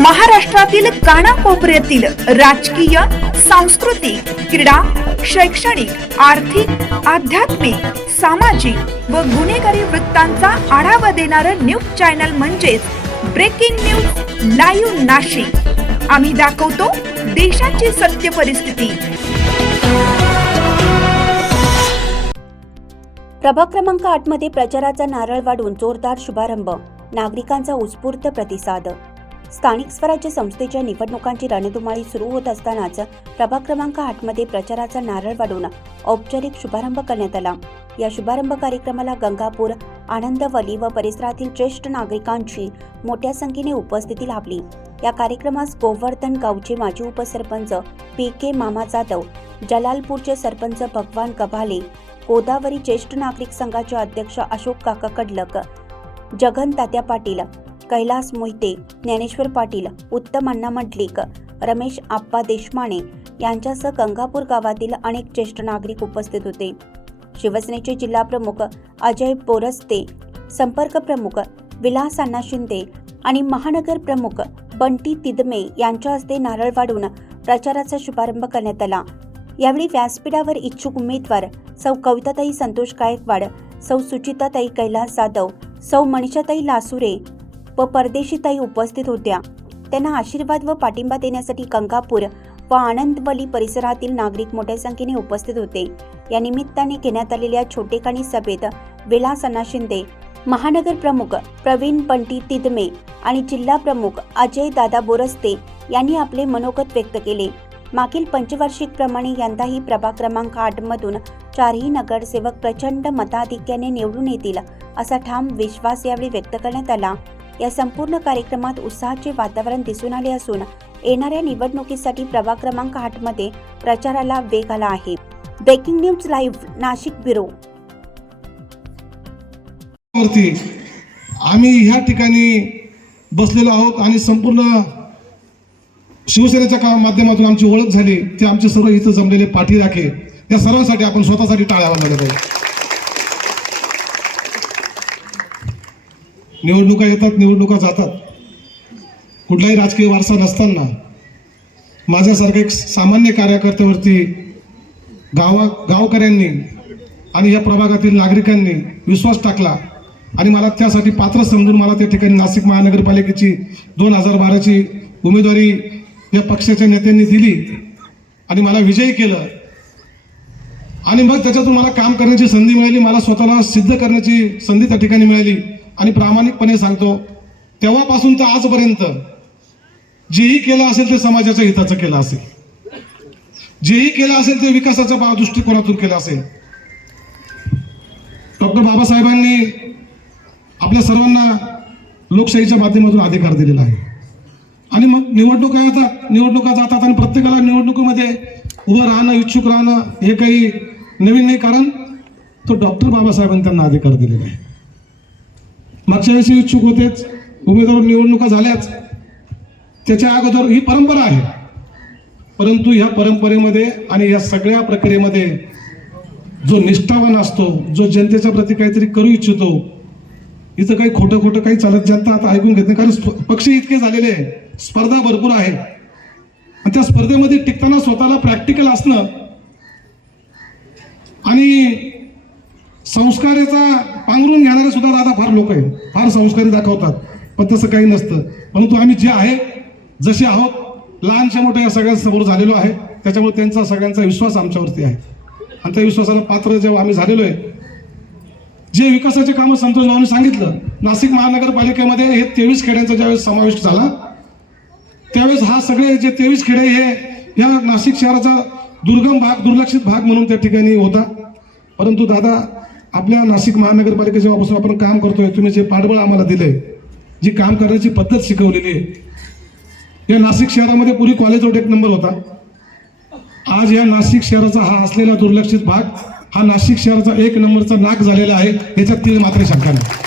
महाराष्ट्रातील कानाकोपऱ्यातील राजकीय सांस्कृतिक क्रीडा शैक्षणिक आर्थिक आध्यात्मिक सामाजिक व गुन्हेगारी वृत्तांचा आढावा देणारं न्यूज चॅनल म्हणजेच ब्रेकिंग न्यूज लाईव्ह नाशिक. आम्ही दाखवतो देशाची सत्य परिस्थिती. प्रभाग क्रमांक आठमध्ये प्रचाराचा नारळ वाढून जोरदार शुभारंभ. नागरिकांचा उत्स्फूर्त प्रतिसाद. स्थानिक स्वराज्य संस्थेच्या निवडणुकांची रणधुमाळी सुरू होत असतानाच प्रभाग क्रमांक आठमध्ये प्रचाराचा नारळ वाढून औपचारिक शुभारंभ करण्यात आला. या शुभारंभ कार्यक्रमाला गंगापूर आनंदवली व परिसरातील ज्येष्ठ नागरिकांची मोठ्या संख्येने उपस्थिती लाभली. या कार्यक्रमास गोवर्धन गावचे माजी उपसरपंच पी के मामा जाधव जलालपूरचे सरपंच भगवान कभाले गोदावरी ज्येष्ठ नागरिक संघाचे अध्यक्ष अशोक काका कडलक जगन तात्या पाटील कैलास मोहिते ज्ञानेश्वर पाटील उत्तम अण्णा मंडलिक रमेश आप्पा देशमाने यांच्यासह गंगापूर गावातील अनेक ज्येष्ठ नागरिक उपस्थित होते. शिवसेनेचे जिल्हा प्रमुख अजय बोरस्ते संपर्क प्रमुख विलास अण्णा शिंदे आणि महानगर प्रमुख बंटी तिदमे यांच्या हस्ते नारळ वाढून प्रचाराचा शुभारंभ करण्यात आला. यावेळी व्यासपीठावर इच्छुक उमेदवार सौ कविताताई संतोष गायकवाड सौ सुचिताताई कैलास जाधव सौ मनीषाताई लासुरे व परदेशीताई उपस्थित होत्या. त्यांना आशीर्वाद व पाठिंबा देण्यासाठी गंगापूर व आनंदवली परिसरातील नागरिक मोठ्या संख्येने उपस्थित होते. या निमित्ताने घेण्यात आलेल्या छोटेखानी सभेत विलास अण्णा शिंदे महानगर प्रमुख प्रवीण पंटी तिदमे आणि जिल्हा प्रमुख अजय दादा बोरस्ते यांनी आपले मनोगत व्यक्त केले. मागील पंचवार्षिक प्रमाणे यंदाही प्रभाग क्रमांक आठ मधून चारही नगरसेवक प्रचंड मताधिक्याने निवडून येतील असा ठाम विश्वास यावेळी व्यक्त करण्यात आला. या संपूर्ण कार्यक्रमात उत्साहाचे वातावरण दिसून आले असून येणाऱ्या निवडणुकीसाठी प्रभाग क्रमांक आठमध्ये प्रचाराला वेग आला आहे. Breaking news live Nashik bureau. आम्ही ह्या ठिकाणी बसलेलो आहोत आणि संपूर्ण शिवसेनेच्या का माध्यमातून आमची ओळख झाली ते आमचे सर्व इथं जमलेले पाठी राखे या सर्वांसाठी आपण स्वतःसाठी टाळ्या वाजवल्या पाहिजे. निवडणुका येतात निवडणुका जातात. कुठलाही राजकीय वारसा नसताना माझ्यासारख्या एक सामान्य कार्यकर्त्यावरती गावा गावकऱ्यांनी आणि या प्रभागातील नागरिकांनी विश्वास टाकला आणि मला त्यासाठी पात्र समजून मला त्या ठिकाणी नाशिक महानगरपालिकेची दोन हजार बाराची उमेदवारी या पक्षाच्या नेत्यांनी दिली आणि मला विजयी केलं. आणि मग त्याच्यातून मला काम करण्याची संधी मिळाली मला स्वतःला सिद्ध करण्याची संधी त्या ठिकाणी मिळाली. आणि प्रामाणिकपणे सांगतो तेव्हापासून तर आजपर्यंत जेही केलं असेल ते समाजाच्या हिताचं केलं असेल. जेही केलं असेल ते विकासाच्या दृष्टिकोनातून केलं असेल. डॉक्टर बाबासाहेबांनी आपल्या सर्वांना लोकशाहीच्या माध्यमातून अधिकार दिलेला आहे. आणि मग निवडणुका येतात निवडणुका जातात आणि प्रत्येकाला निवडणुकीमध्ये उभं राहणं इच्छुक राहणं हे काही नवीन नाही कारण तो डॉक्टर बाबासाहेबांनी त्यांना अधिकार दिलेला आहे. मागच्या वेळेस इच्छुक होतेच उमेदवार निवडणुका झाल्याच त्याच्या अगोदर ही परंपरा आहे. परंतु ह्या परंपरेमध्ये आणि या सगळ्या प्रक्रियेमध्ये जो निष्ठावान असतो जो जनतेच्या प्रती काहीतरी करू इच्छितो इथं काही खोटं खोटं काही चालत जनता आता ऐकून घेत नाही. कारण स्प- पक्ष इतके झालेले आहे स्पर्धा भरपूर आहे आणि त्या स्पर्धेमध्ये टिकताना स्वतःला प्रॅक्टिकल असणं आणि संस्काराचा पांघरून घेणारे सुद्धा दादा फार लोक आहेत. फार संस्कारी दाखवतात. पण तसं काही नसतं. परंतु आम्ही जे आहे जसे आहोत लहानशा मोठ्या या सगळ्यांसमोर झालेलो आहे. त्याच्यामुळे त्यांचा सगळ्यांचा विश्वास आमच्यावरती आहे. आणि त्या विश्वासाला पात्र जेव्हा आम्ही झालेलो आहे जे विकासाचे कामं संतोष भाऊने सांगितलं नाशिक महानगरपालिकेमध्ये हे तेवीस खेड्यांचा ज्यावेळेस समावेश झाला त्यावेळेस हा सगळे जे तेवीस खेडे हे या नाशिक शहराचा दुर्गम भाग दुर्लक्षित भाग म्हणून त्या ठिकाणी होता. परंतु दादा आपल्या नाशिक महानगरपालिका जेव्हापासून आपण काम करतोय तुम्ही जे पाठबळ आम्हाला दिले जी काम करण्याची पद्धत शिकवलेली आहे. या नाशिक शहरामध्ये पूर्वी कॉलेज रोड एक नंबर होता. आज या नाशिक शहराचा हा असलेला दुर्लक्षित भाग हा नाशिक शहराचा एक नंबरचा नाक झालेला आहे याच्यात तीन मात्र शंका नाही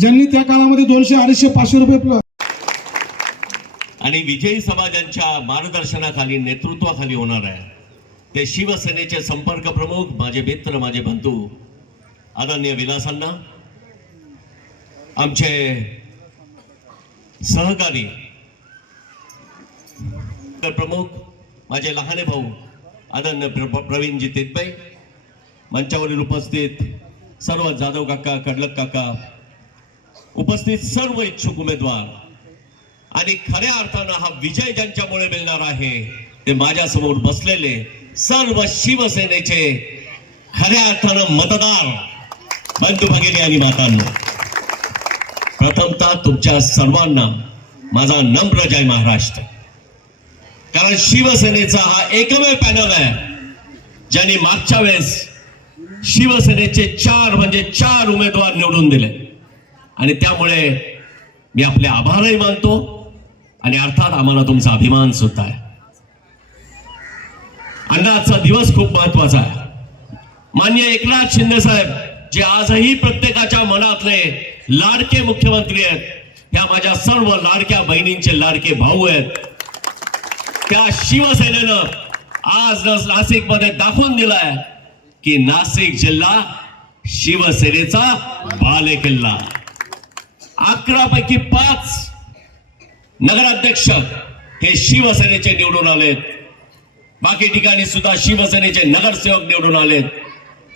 ज्यांनी त्या काळामध्ये दोनशे अडीचशे पाचशे रुपये आणि विजयी समाजांच्या मार्गदर्शनाखाली नेतृत्वाखाली होणार आहे. ते शिवसेनेचे संपर्क प्रमुख माझे मित्र माझे बंधू आदरणीय विलासांना आमचे सहकारी तर प्रमुख माझे लहाने भाऊ आदरणीय प्र- प्रवीणजी तेतबाई मंचावरील उपस्थित सर्व जाधव काका कडलक काका उपस्थित सर्व इच्छुक उमेदवार. आणि खऱ्या अर्थानं हा विजय ज्यांच्यामुळे मिळणार आहे ते माझ्यासमोर बसलेले सर्व शिवसेनेचे खऱ्या अर्थानं मतदार बंधू भगिनी आणि मातांना प्रथमतः तुमच्या सर्वांना माझा नम्र जय महाराष्ट्र. कारण शिवसेनेचा हा एकमेव पॅनल आहे ज्यांनी मागच्या वेळेस शिवसेनेचे चार म्हणजे चार उमेदवार निवडून दिले. आणि त्यामुळे मी आपले आभारही मानतो आणि अर्थात आम्हाला तुमचा अभिमान सुद्धा आहे. अण्णाचा दिवस खूप महत्त्वाचा आहे. मान्य एकनाथ शिंदे साहेब जे आजही प्रत्येकाच्या मनातले लाडके मुख्यमंत्री आहेत ह्या माझ्या सर्व लाडक्या बहिणींचे लाडके भाऊ आहेत. त्या शिवसेनेनं आज नाशिकमध्ये दाखवून दिलाय की नाशिक जिल्हा शिवसेनेचा बालेकिल्ला. अकरा पैकी पाच नगराध्यक्ष हे शिवसेनेचे निवडून आलेत. बाकी ठिकाणी सुद्धा शिवसेनेचे नगरसेवक निवडून आलेत.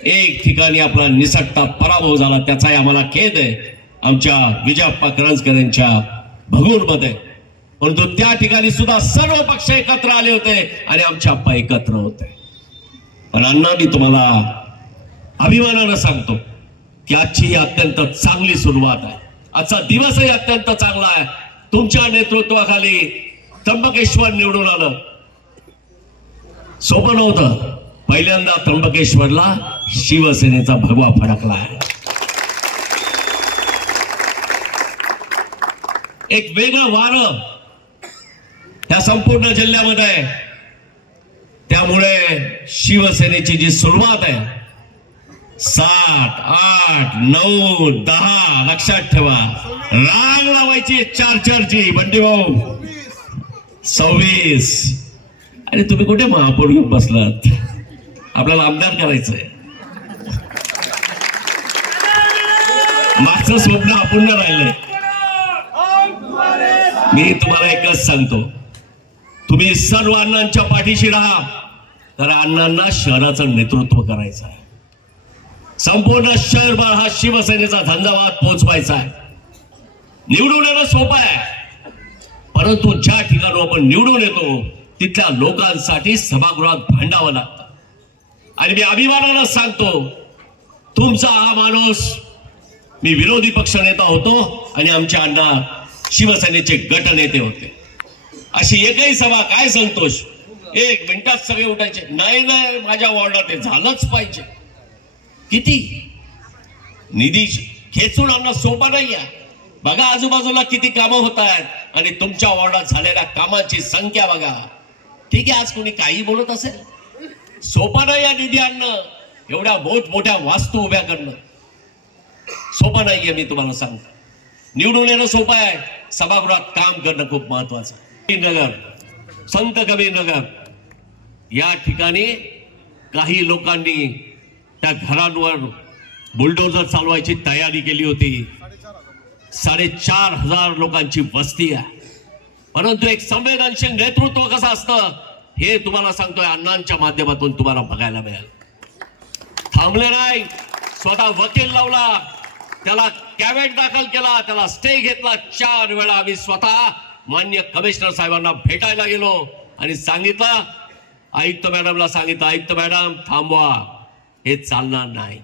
एक ठिकाणी आपला निसटता पराभव झाला त्याचाही आम्हाला खेद आहे. आमच्या विजयप्पा करंजकर यांच्या भगूरमध्ये. परंतु त्या ठिकाणी सुद्धा सर्व पक्ष एकत्र आले होते आणि आमचे आप्पा एकत्र होते. पण अण्णा मी तुम्हाला अभिमानानं सांगतो की आजची ही अत्यंत चांगली सुरुवात आहे. आजचा दिवसही अत्यंत चांगला आहे. तुमच्या नेतृत्वाखाली त्र्यंबकेश्वर निवडून आलं. सोपं नव्हतं. पहिल्यांदा त्र्यंबकेश्वरला शिवसेनेचा भगवा फडकला. आहे एक वेगळं वारं त्या संपूर्ण जिल्ह्यामध्ये आहे. त्यामुळे शिवसेनेची जी सुरुवात आहे सात आठ नऊ दहा लक्षात ठेवा. राग लावायची चार चारची बंडी भाऊ सव्वीस. आणि तुम्ही कुठे महापौर घेऊन बसलात? आपल्याला आमदार करायचंय. मागचं स्वप्न अपूर्ण राहिलंय. मी तुम्हाला एकच सांगतो. तुम्ही सर्व अण्णांच्या पाठीशी राहा. तर अण्णांना शहराचं नेतृत्व करायचं आहे संपूर्ण शहरभर हा शिवसेनेचा झंझावात पोहोचवायचा आहे निवडून येणं सोपं आहे. परंतु ज्या ठिकाणी आपण निवडून येतो तिथल्या लोकांसाठी सभागृहात भांडावं लागतं. आणि मी अभिमानानं सांगतो तुमचा हा माणूस मी विरोधी पक्षनेता होतो आणि आमच्या अण्णा शिवसेनेचे गटनेते होते. अशी एकही सभा काय संतोष? एक मिनिटात सगळे उठायचे. नाही नाही माझ्या वॉर्डात ते झालंच पाहिजे. किती? निधी खेचून आणणं सोपं नाही आहे. बघा आजूबाजूला किती कामं होत आहेत आणि तुमच्या वॉर्डात झालेल्या कामाची संख्या बघा. ठीक आहे आज कोणी काही बोलत असेल? सोपानं नाही निधी आणणं एवढ्या मोठमोठ्या वास्तू उभ्या करणं. सोपं नाहीये मी तुम्हाला सांगतो. निवडून येणं सोपं आहे. सभागृहात काम करणं खूप महत्वाचं नगर संत कबीर नगर या ठिकाणी काही लोकांनी त्या घरांवर बुलडोजर चालवायची तयारी केली होती. साडेचार हजार लोकांची वस्ती आहे. परंतु एक संवेदनशील नेतृत्व कसं असतं हे तुम्हाला सांगतोय अण्णांच्या माध्यमातून तुम्हाला बघायला मिळेल. थांबले नाही. स्वतः वकील लावला. त्याला कॅवेट दाखल केला. त्याला स्टे घेतला. चार वेळा आम्ही स्वतः मान्य कमिशनर साहेबांना भेटायला गेलो आणि सांगितलं आयुक्त मॅडमला सांगितलं आयुक्त मॅडम थांबवा. हे चालणार नाही.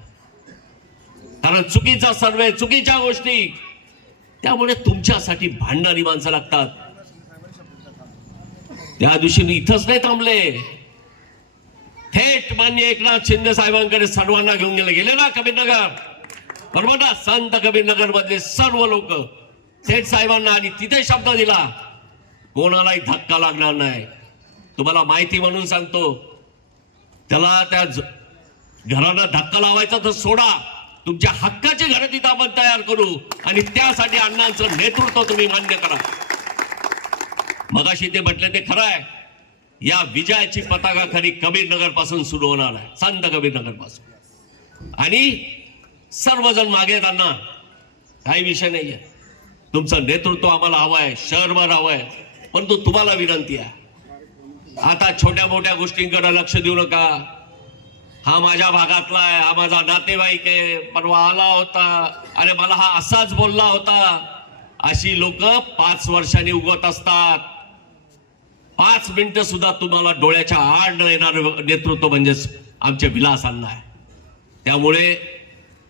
कारण चुकीचा सर्वे चुकीच्या गोष्टी. त्यामुळे तुमच्यासाठी भांडणारी माणसं लागतात. त्या दिवशी इथंच नाही थांबले. थेट मान्य एकनाथ शिंदे साहेबांकडे सर्वांना घेऊन गेले. गेले ना कबीरनगर? बरोबर ना संत कबीरनगर मधले सर्व लोक थेट साहेबांना आणि तिथे शब्द दिला. कोणालाही धक्का लागणार नाही. तुम्हाला माहिती म्हणून सांगतो त्याला त्या घरांना धक्का लावायचा तर सोडा. तुमच्या हक्काची घरं तिथं आपण तयार करू आणि त्यासाठी अण्णांचं नेतृत्व तुम्ही मान्य करा. मगाशी ते म्हटले ते खरं आहे. या विजयाची पताका खरी कबीरनगरपासून सुरू होणार आहे. संत कबीरनगरपासून आणि सर्वजण मागे त्यांना काही विषय नाहीये. तुमचं नेतृत्व आम्हाला हवं आहे. शहरभर आहे. परंतु तुम्हाला विनंती आहे. आता छोट्या मोठ्या गोष्टींकडे लक्ष देऊ नका. हा माझ्या भागातला आहे. हा माझा नातेवाईक आहे. परवा आला होता. अरे मला हा असाच बोलला होता. अशी लोक पाच वर्षांनी उगवत असतात. पाच मिनिटं सुद्धा तुम्हाला डोळ्याच्या आड न येणार नेतृत्व म्हणजेच आमचे विलास आहे. त्यामुळे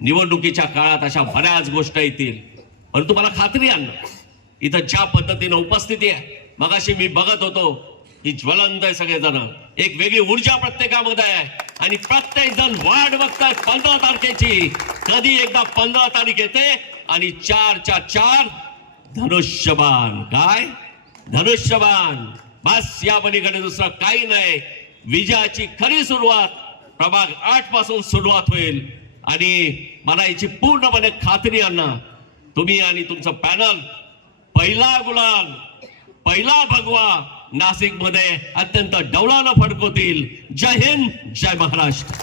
निवडणुकीच्या काळात अशा बऱ्याच गोष्टी येतील. परंतु मला खात्री आहे इथं ज्या पद्धतीनं उपस्थिती आहे मगाशी मी बघत होतो ही ज्वलंत आहे सगळेजण. एक वेगळी ऊर्जा प्रत्येकामध्ये आहे आणि प्रत्येक जण वाट बघताय पंधरा तारखेची. कधी एकदा पंधरा तारीख येते आणि चारच्या चार धनुष्यबाण. काय? धनुष्यबाण. बस या पलीकडे दुसरं काही नाही. विजयाची खरी सुरुवात प्रभाग आठपासून सुरुवात होईल. आणि मला याची पूर्णपणे खात्री अण्णा तुम्ही आणि तुमचं पॅनल पहिला गुलाल पहिला भगवा नाशिकमध्ये अत्यंत डौलानं फडकवतील. जय हिंद जय महाराष्ट्र.